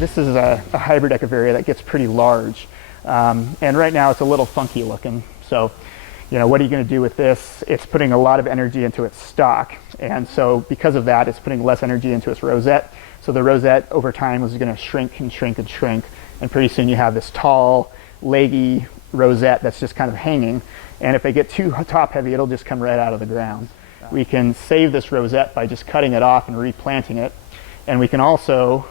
This is a hybrid Echeveria that gets pretty large. And right now it's a little funky looking. So, you know, what are you going to do with this? It's putting a lot of energy into its stalk. And so because of that, it's putting less energy into its rosette. So the rosette over time is going to shrink and shrink and shrink. And pretty soon you have this tall, leggy rosette that's just kind of hanging. And if they get too top heavy, it'll just come right out of the ground. We can save this rosette by just cutting it off and replanting it. And we can also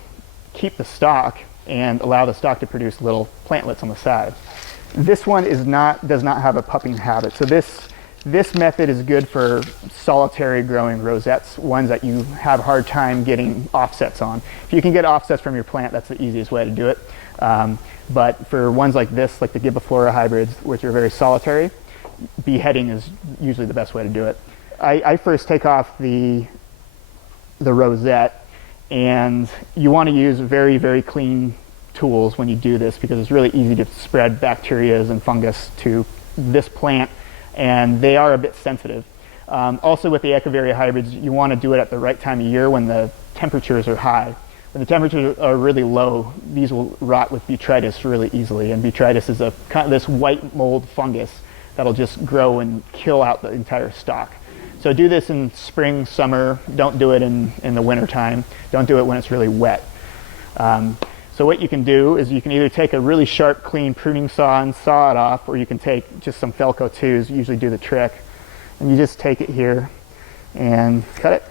keep the stalk and allow the stalk to produce little plantlets on the side. This one does not have a pupping habit. So this method is good for solitary growing rosettes, ones that you have a hard time getting offsets on. If you can get offsets from your plant, that's the easiest way to do it. But for ones like this, like the Gibiflora hybrids, which are very solitary, beheading is usually the best way to do it. I first take off the rosette, and you want to use very, very clean tools when you do this, because it's really easy to spread bacteria and fungus to this plant, and they are a bit sensitive. Also with the Echeveria hybrids, you want to do it at the right time of year when the temperatures are high. When the temperatures are really low, these will rot with botrytis really easily, and botrytis is a kind of this white mold fungus that'll just grow and kill out the entire stalk. So do this in spring, summer. Don't do it in the winter time. Don't do it when it's really wet. So what you can do is you can either take a really sharp, clean pruning saw and saw it off, or you can take just some Felco 2s, usually do the trick. And you just take it here and cut it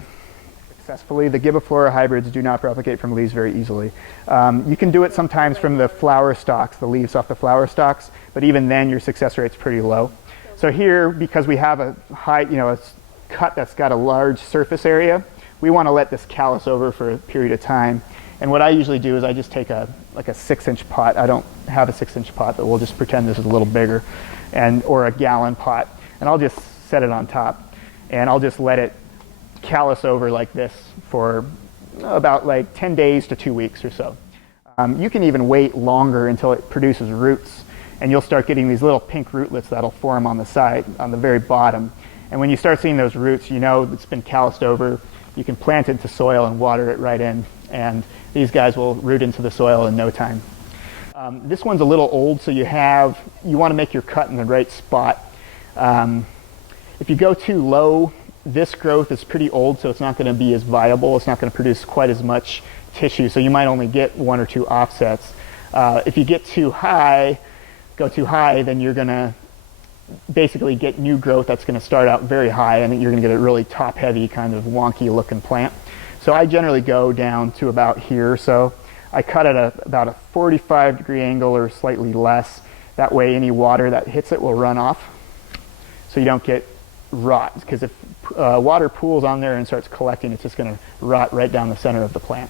successfully. The Gibiflora hybrids do not propagate from leaves very easily. You can do it sometimes from the flower stalks, the leaves off the flower stalks, but even then your success rate's pretty low. So here, because we have a high, a cut that's got a large surface area, we want to let this callus over for a period of time. And what I usually do is I just take like a 6-inch pot. I don't have a 6-inch pot, but we'll just pretend this is a little bigger, or a gallon pot. And I'll just set it on top, and I'll just let it callus over like this for about like 10 days to 2 weeks or so. You can even wait longer until it produces roots, and you'll start getting these little pink rootlets that'll form on the side, on the very bottom. And when you start seeing those roots, you know it's been calloused over. You can plant it into soil and water it right in, and these guys will root into the soil in no time. This one's a little old, so you want to make your cut in the right spot. If you go too low, this growth is pretty old, so it's not going to be as viable. It's not going to produce quite as much tissue, so you might only get 1 or 2 offsets. If you get too high, then you're going to basically get new growth that's going to start out very high, and you're going to get a really top-heavy kind of wonky looking plant. So I generally go down to about here. So I cut at about a 45-degree angle or slightly less. That way any water that hits it will run off, so you don't get rot. Because if water pools on there and starts collecting, it's just going to rot right down the center of the plant.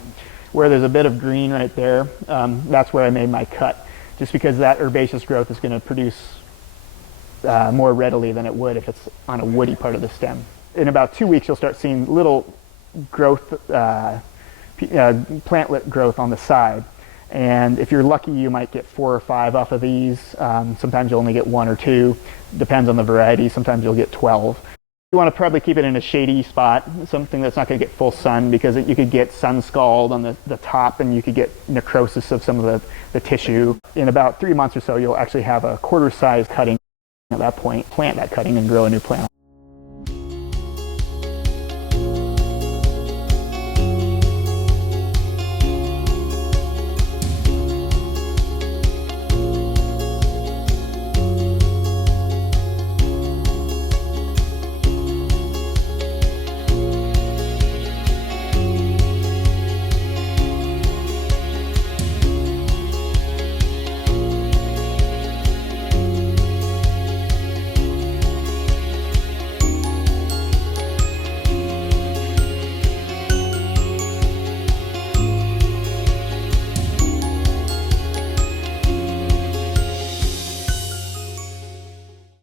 Where there's a bit of green right there, that's where I made my cut, just because that herbaceous growth is going to produce more readily than it would if it's on a woody part of the stem. In about 2 weeks, you'll start seeing little growth, plantlet growth on the side. And if you're lucky, you might get 4 or 5 off of these. Sometimes you'll only get 1 or 2. Depends on the variety. Sometimes you'll get 12. You want to probably keep it in a shady spot, something that's not going to get full sun, because you could get sun scald on the top, and you could get necrosis of some of the tissue. In about 3 months or so, you'll actually have a quarter-size cutting. At that point, plant that cutting and grow a new plant.